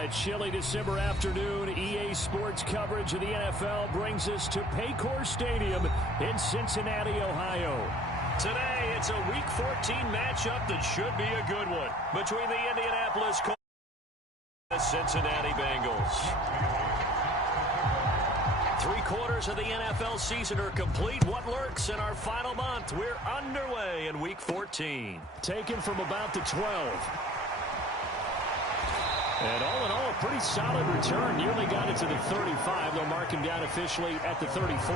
a chilly December afternoon, EA Sports coverage of the NFL brings us to Paycor Stadium in Cincinnati, Ohio. Today, it's a Week 14 matchup that should be a good one between the Indianapolis Colts and the Cincinnati Bengals. 3/4 of the NFL season are complete. What lurks in our final month? We're underway in Week 14. Taken from about the 12. And all in all, a pretty solid return. Nearly got it to the 35. They'll mark him down officially at the 34.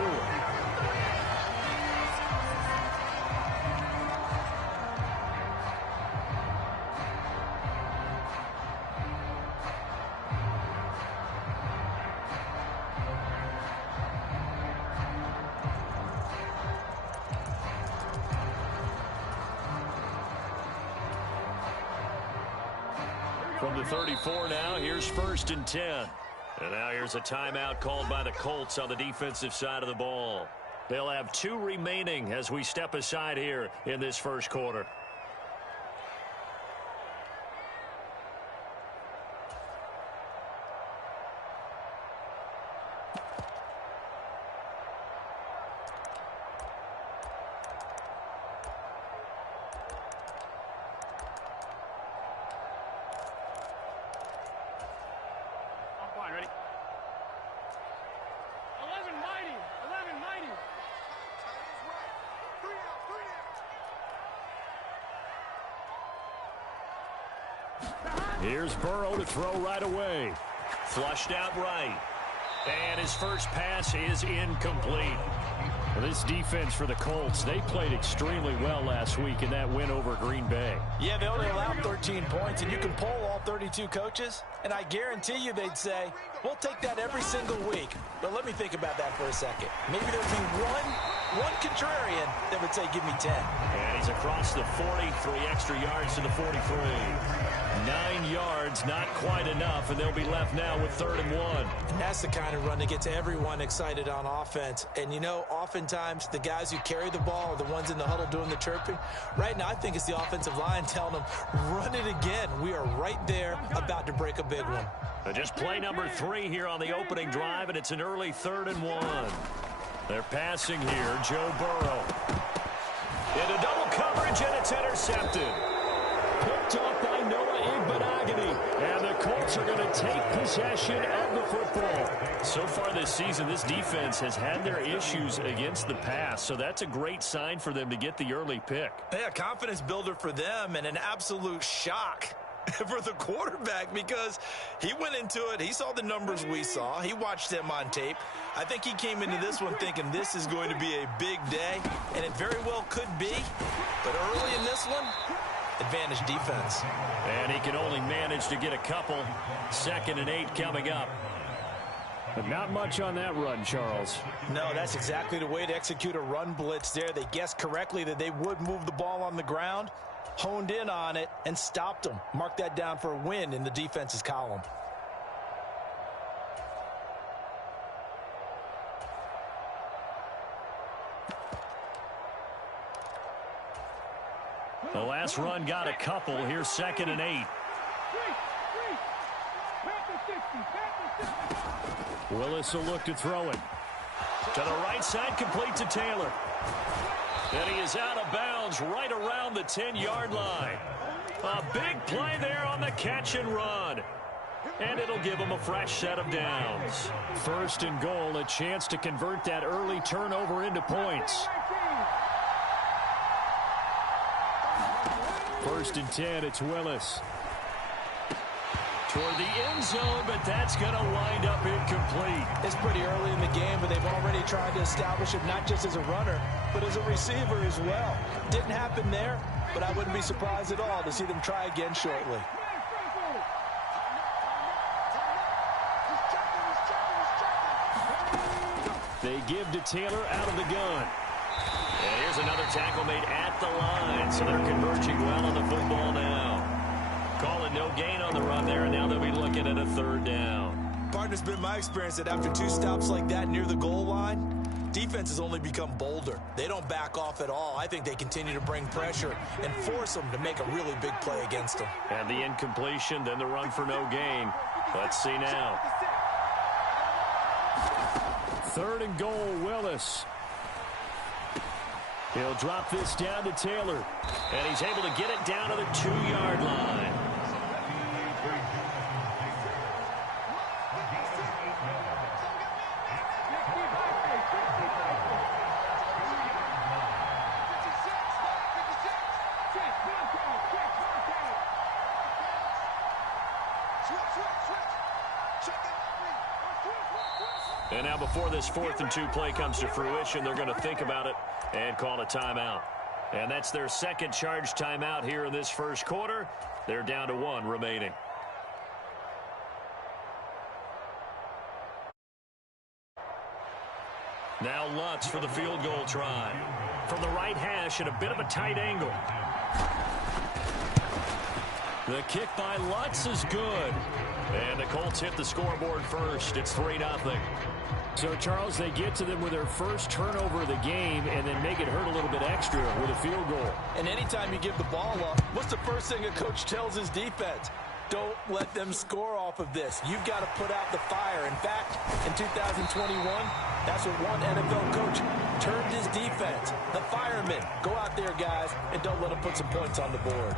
From the 34 now, here's 1st and 10. And now here's a timeout called by the Colts on the defensive side of the ball. They'll have 2 remaining as we step aside here in this first quarter. Here's Burrow to throw right away. Flushed out right. And his first pass is incomplete. Well, this defense for the Colts, they played extremely well last week in that win over Green Bay. Yeah, they only allowed 13 points, and you can poll all 32 coaches, and I guarantee you they'd say, we'll take that every single week. But let me think about that for a second. Maybe there'd be one contrarian that would say, give me 10. And he's across the 40, 3 extra yards to the 43. 9 yards, not quite enough, and they'll be left now with 3rd and 1. And that's the kind of run that gets everyone excited on offense. And, you know, oftentimes the guys who carry the ball are the ones in the huddle doing the chirping. Right now, I think it's the offensive line telling them, run it again. We are right there about to break a big one. Just play number 3 here on the opening drive, and it's an early 3rd and 1. They're passing here, Joe Burrow. Into double coverage, and it's intercepted. Picked up by Noah Igbenogany, and the Colts are going to take possession of the football. So far this season, this defense has had their issues against the pass, so that's a great sign for them to get the early pick. Yeah, confidence builder for them, and an absolute shock for the quarterback because he went into it. He saw the numbers we saw. He watched them on tape. I think he came into this one thinking this is going to be a big day, and it very well could be. But early in this one, advantage defense. And he can only manage to get a couple. 2nd and 8 coming up. But not much on that run, Charles. No, that's exactly the way to execute a run blitz there. They guessed correctly that they would move the ball on the ground, honed in on it, and stopped them. Mark that down for a win in the defense's column. The last run got a couple. Here's 2nd and 8. Willis will look to throw it. To the right side, complete to Taylor. And he is out of bounds right around the 10-yard line. A big play there on the catch and run. And it'll give him a fresh set of downs. 1st and goal, a chance to convert that early turnover into points. 1st and 10, it's Willis. Toward the end zone, but that's going to wind up incomplete. It's pretty early in the game, but they've already tried to establish him not just as a runner, but as a receiver as well. Didn't happen there, but I wouldn't be surprised at all to see them try again shortly. They give to Taylor out of the gun. And here's another tackle made at the line, so they're converging well on the football now. Call it no gain on the run there, and now they'll be looking at a 3rd down. Partner, it's been my experience that after 2 stops like that near the goal line, defense has only become bolder. They don't back off at all. I think they continue to bring pressure and force them to make a really big play against them. And the incompletion, then the run for no gain. Let's see now. 3rd and goal, Willis. He'll drop this down to Taylor. And he's able to get it down to the 2-yard line. And now before this 4th and 2 play comes to fruition, they're going to think about it and call a timeout. And that's their second charge timeout here in this first quarter. They're down to 1 remaining. Now Lutz for the field goal try. From the right hash at a bit of a tight angle. The kick by Lutz is good. And the Colts hit the scoreboard first. It's 3-0. So, Charles, they get to them with their first turnover of the game and then make it hurt a little bit extra with a field goal. And anytime you give the ball up, what's the first thing a coach tells his defense? Don't let them score off of this. You've got to put out the fire. In fact, in 2021, that's what one NFL coach termed his defense. The firemen. Go out there, guys, and don't let them put some points on the board.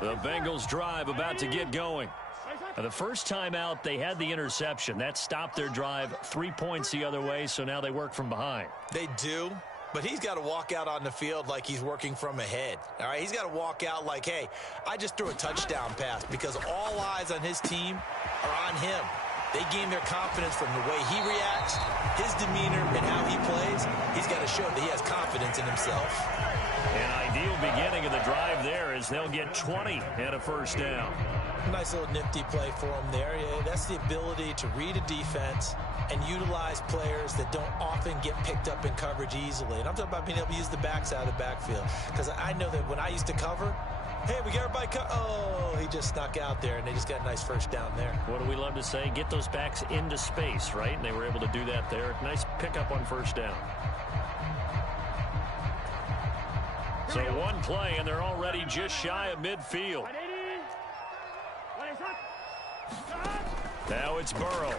The Bengals drive about to get going. The first time out, they had the interception. That stopped their drive 3 points the other way, so now they work from behind. They do, but he's got to walk out on the field like he's working from ahead. All right, he's got to walk out like, hey, I just threw a touchdown pass, because all eyes on his team are on him. They gain their confidence from the way he reacts, his demeanor, and how he plays. He's got to show that he has confidence in himself. An ideal beginning of the drive there as they'll get 20 and a first down. Nice little nifty play for him there. Yeah, that's the ability to read a defense and utilize players that don't often get picked up in coverage easily. And I'm talking about being able to use the backs out of the backfield. Because I know that when I used to cover, hey, we got everybody oh, he just snuck out there, and they just got a nice first down there. What do we love to say? Get those backs into space, right? And they were able to do that there. Nice pickup on first down. So one play, and they're already just shy of midfield. Now it's Burrow.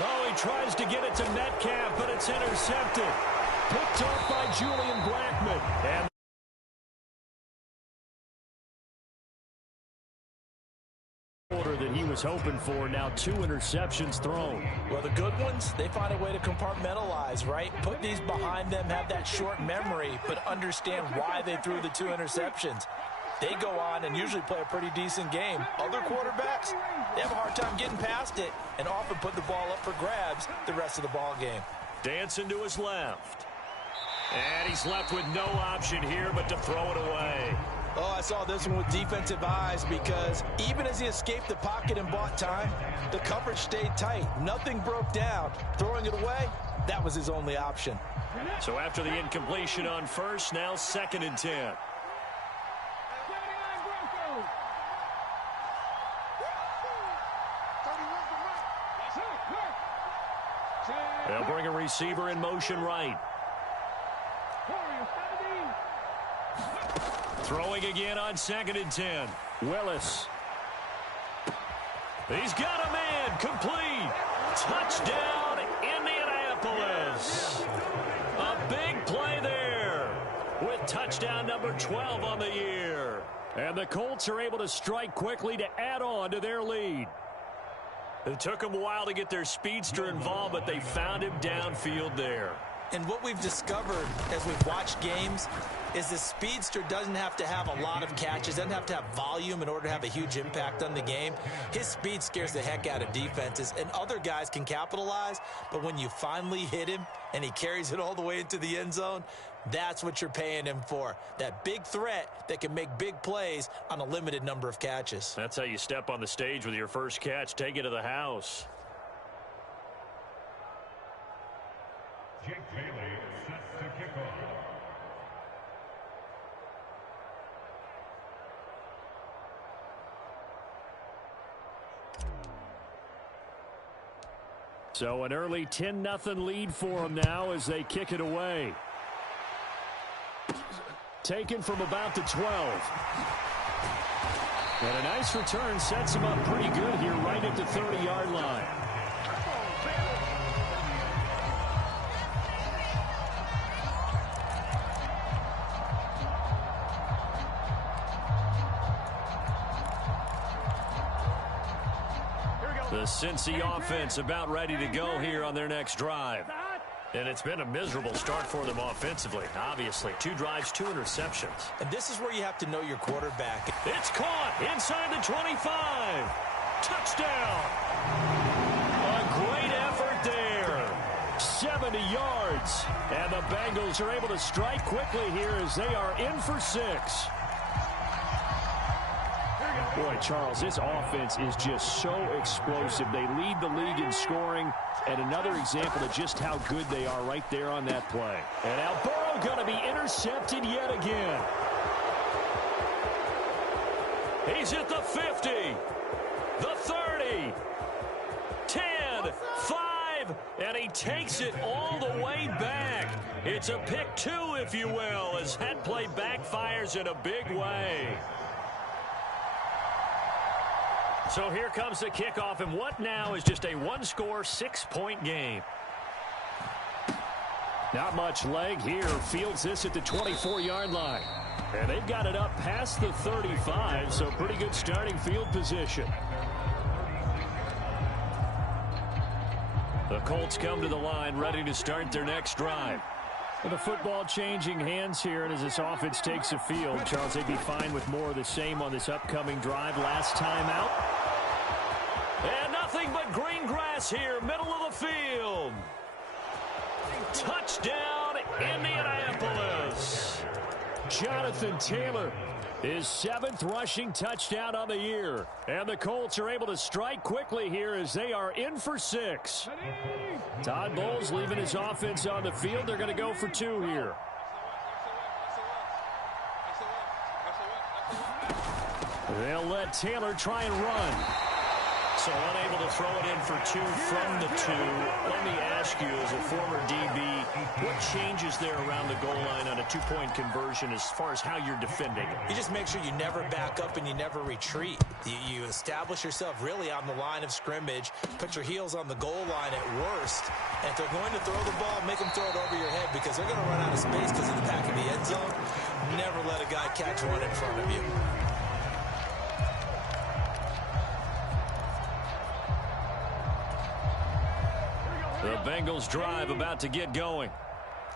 Oh, he tries to get it to Metcalf, but it's intercepted. Picked off by Julian Blackman. And that he was hoping for. Now 2 interceptions thrown. Well, the good ones, they find a way to compartmentalize, right? Put these behind them, have that short memory, but understand why they threw the 2 interceptions. They go on and usually play a pretty decent game. Other quarterbacks, they have a hard time getting past it and often put the ball up for grabs the rest of the ball game. Dancing to his left. And he's left with no option here but to throw it away. Oh, I saw this one with defensive eyes, because even as he escaped the pocket and bought time, the coverage stayed tight. Nothing broke down. Throwing it away, that was his only option. So after the incompletion on first, now 2nd and 10. They'll bring a receiver in motion right. Throwing again on 2nd and 10. Willis. He's got a man. Complete. Touchdown, Indianapolis. A big play there with touchdown number 12 on the year. And the Colts are able to strike quickly to add on to their lead. It took them a while to get their speedster involved, but they found him downfield there. And what we've discovered as we've watched games is the speedster doesn't have to have a lot of catches, doesn't have to have volume in order to have a huge impact on the game. His speed scares the heck out of defenses, and other guys can capitalize, but when you finally hit him and he carries it all the way into the end zone, that's what you're paying him for. That big threat that can make big plays on a limited number of catches. That's how you step on the stage with your first catch. Take it to the house. So an early 10-0 lead for them now as they kick it away. Taken from about the 12. And a nice return sets him up pretty good here right at the 30-yard line. The Cincy offense about ready to go here on their next drive. And it's been a miserable start for them offensively, obviously. 2 drives, 2 interceptions. And this is where you have to know your quarterback. It's caught inside the 25. Touchdown. A great effort there. 70 yards. And the Bengals are able to strike quickly here as they are in for 6. Boy, Charles, this offense is just so explosive. They lead the league in scoring, and another example of just how good they are right there on that play. And now Burrow going to be intercepted yet again. He's at the 50, the 30, 10, 5, and he takes it all the way back. It's a pick 2, if you will, as that play backfires in a big way. So here comes the kickoff, and what now is just a 1-score, 6-point game. Not much leg here. Fields this at the 24-yard line. And they've got it up past the 35, so pretty good starting field position. The Colts come to the line, ready to start their next drive. With the football changing hands here, and as this offense takes the field, Charles, they'd be fine with more of the same on this upcoming drive. Last time out. And nothing but green grass here, middle of the field. Touchdown, Indianapolis. Jonathan Taylor, his 7th rushing touchdown on the year. And the Colts are able to strike quickly here as they are in for 6. Todd Bowles leaving his offense on the field. They're going to go for 2 here. They'll let Taylor try and run. So unable to throw it in for 2 from the 2. Let me ask you, as a former DB, what changes there around the goal line on a 2-point conversion as far as how you're defending it? You just make sure you never back up and you never retreat. You establish yourself really on the line of scrimmage, put your heels on the goal line at worst, and if they're going to throw the ball, make them throw it over your head because they're going to run out of space because of the back of the end zone. Never let a guy catch one in front of you. The Bengals drive about to get going.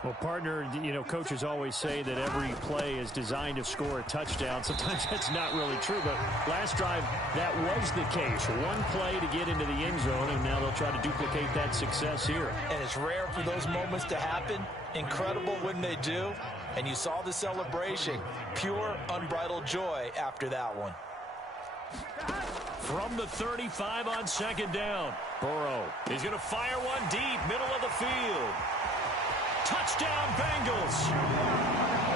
Well, partner, you know, coaches always say that every play is designed to score a touchdown. Sometimes that's not really true, but last drive, that was the case. 1 play to get into the end zone, and now they'll try to duplicate that success here. And it's rare for those moments to happen. Incredible when they do. And you saw the celebration. Pure, unbridled joy after that one. From the 35 on 2nd down. Burrow, he's going to fire one deep, middle of the field. Touchdown, Bengals.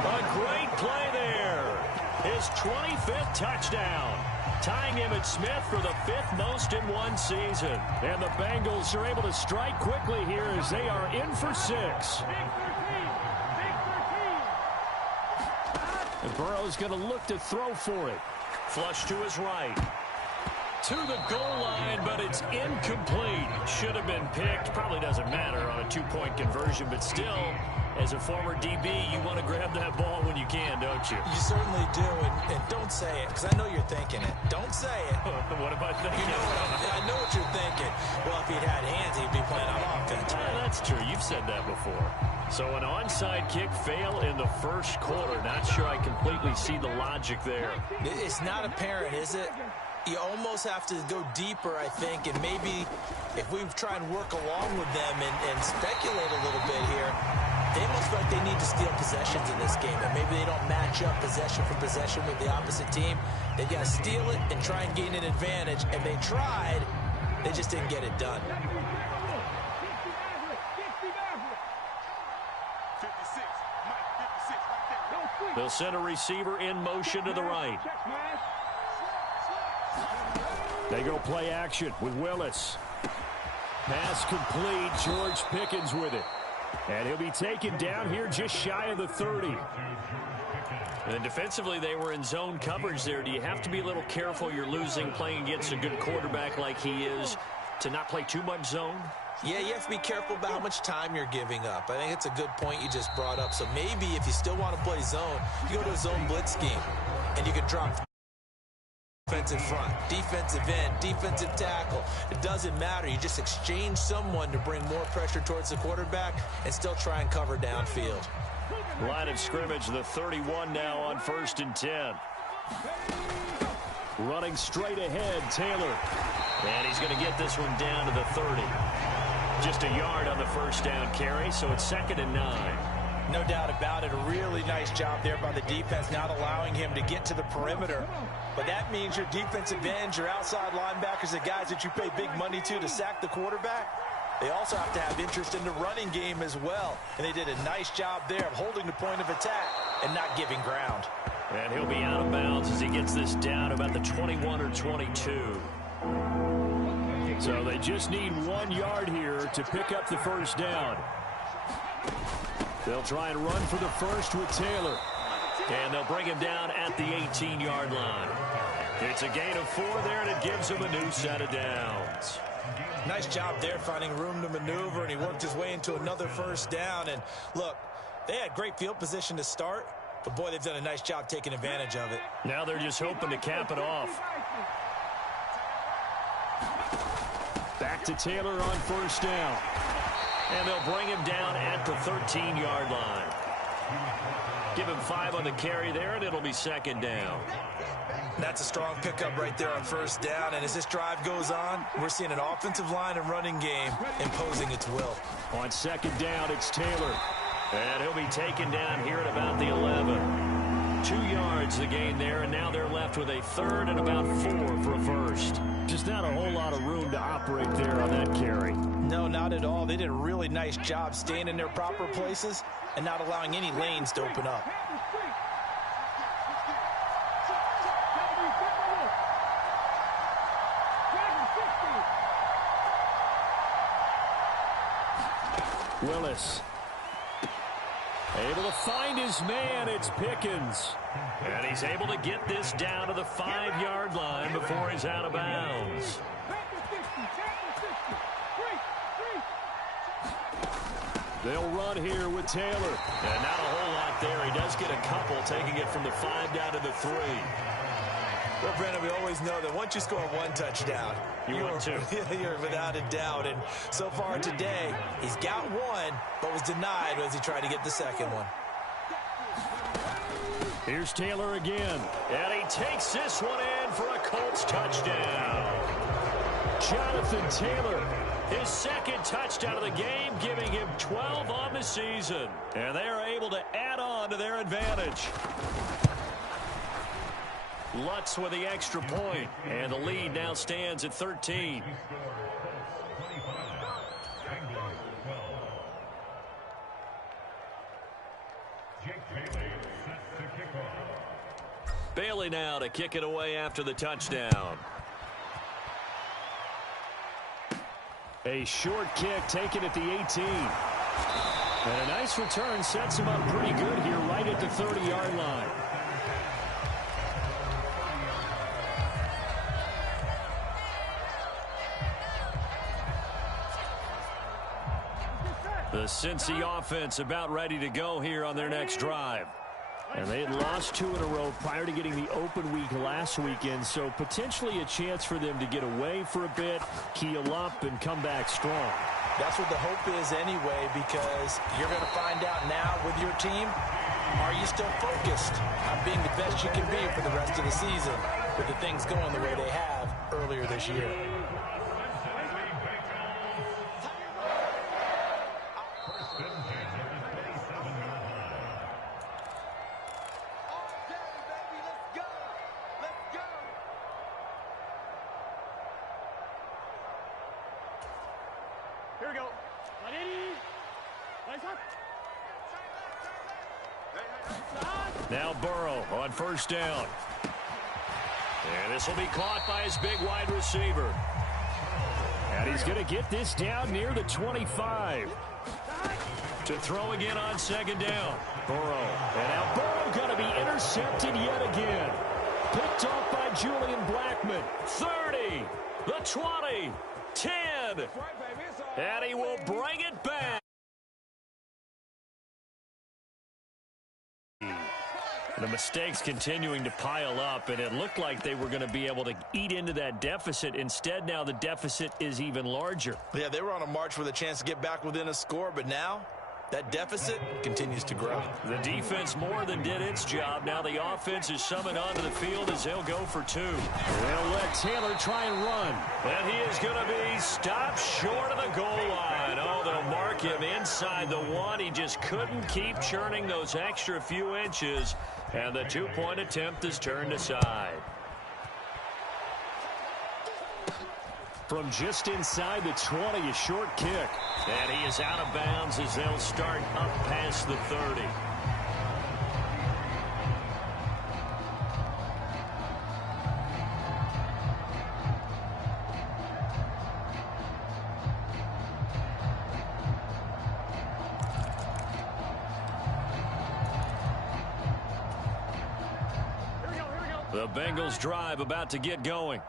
A great play there. His 25th touchdown. Tying Emmitt Smith for the 5th most in one season. And the Bengals are able to strike quickly here as they are in for 6. And Burrow's going to look to throw for it. Flush to his right. To the goal line, but it's incomplete. Should have been picked. Probably doesn't matter on a 2-point conversion, but still, as a former DB, you want to grab that ball when you can, don't you? You certainly do, and don't say it, because I know you're thinking it. Don't say it. What am I thinking? I know what you're thinking. Well, if he'd had hands, he'd be playing on offense. That's true. You've said that before. So an onside kick fail in the first quarter. Not sure I completely see the logic there. It's not apparent, is it? You almost have to go deeper, I think, and maybe if we try and work along with them and speculate a little bit here, they almost feel like they need to steal possessions in this game, and maybe they don't match up possession for possession with the opposite team. They've got to steal it and try and gain an advantage, and they tried. They just didn't get it done. They'll send a receiver in motion to the right. They go play action with Willis. Pass complete. George Pickens with it. And he'll be taken down here just shy of the 30. And defensively, they were in zone coverage there. Do you have to be a little careful? You're losing playing against a good quarterback like he is to not play too much zone? Yeah, you have to be careful about how much time you're giving up. I think it's a good point you just brought up. So maybe if you still want to play zone, you go to a zone blitz scheme, and you can drop defensive front, defensive end, defensive tackle. It doesn't matter. You just exchange someone to bring more pressure towards the quarterback and still try and cover downfield. Line of scrimmage, the 31 now on 1st and 10. Running straight ahead, Taylor. And he's going to get this one down to the 30. Just a yard on the first down carry, so it's 2nd and 9. No doubt about it. A really nice job there by the defense, not allowing him to get to the perimeter. But that means your defensive ends, your outside linebackers, the guys that you pay big money to sack the quarterback, they also have to have interest in the running game as well. And they did a nice job there of holding the point of attack and not giving ground. And he'll be out of bounds as he gets this down about the 21 or 22. So they just need 1 yard here to pick up the first down. They'll try and run for the first with Taylor. And they'll bring him down at the 18-yard line. It's a gain of 4 there, and it gives him a new set of downs. Nice job there finding room to maneuver, and he worked his way into another first down. And look, they had great field position to start, but boy, they've done a nice job taking advantage of it. Now they're just hoping to cap it off. Back to Taylor on first down. And they'll bring him down at the 13-yard line. Give him 5 on the carry there, and it'll be 2nd down. That's a strong pickup right there on first down. And as this drive goes on, we're seeing an offensive line and running game imposing its will. On 2nd down, it's Taylor. And he'll be taken down here at about the 11. 2 yards the gain there, and now they're left with a 3rd and about 4 for a first. Just not a whole lot of room to operate there on that carry. No, not at all. They did a really nice job staying in their proper places and not allowing any lanes to open up. Willis. Able to find his man. It's Pickens. And he's able to get this down to the 5-yard line before he's out of bounds. They'll run here with Taylor. And not a whole lot there. He does get a couple, taking it from the 5 down to the 3. Well, Brandon, we always know that once you score 1 touchdown, you're without a doubt. And so far today, he's got 1, but was denied as he tried to get the second one. Here's Taylor again. And he takes this one in for a Colts touchdown. Jonathan Taylor, his 2nd touchdown of the game, giving him 12 on the season. And they are able to add on to their advantage. Lutz with the extra point, and the lead now stands at 13. Bailey now to kick it away after the touchdown. A short kick taken at the 18. And a nice return sets him up pretty good here right at the 30-yard line. The Cincy offense about ready to go here on their next drive. And they had lost 2 in a row prior to getting the open week last weekend, so potentially a chance for them to get away for a bit, keel up, and come back strong. That's what the hope is anyway, because you're going to find out now with your team, are you still focused on being the best you can be for the rest of the season with the things going the way they have earlier this year? Here we go. Ready? Nice up. Now Burrow on first down. And this will be caught by his big wide receiver. And he's going to get this down near the 25. To throw again on second down. Burrow. And now Burrow going to be intercepted yet again. Picked off by Julian Blackmon. 30. The 20. 10. And he will bring it back. The mistakes continuing to pile up, and it looked like they were going to be able to eat into that deficit. Instead, now the deficit is even larger. Yeah, they were on a march with a chance to get back within a score, but now that deficit continues to grow. The defense more than did its job. Now the offense is summoned onto the field as they'll go for two. They'll let Taylor try and run. And he is going to be stopped short of the goal line. Oh, they'll mark him inside the one. He just couldn't keep churning those extra few inches. And the two-point attempt is turned aside. From just inside the 20, a short kick. And he is out of bounds as they'll start up past the 30. The Bengals drive about to get going.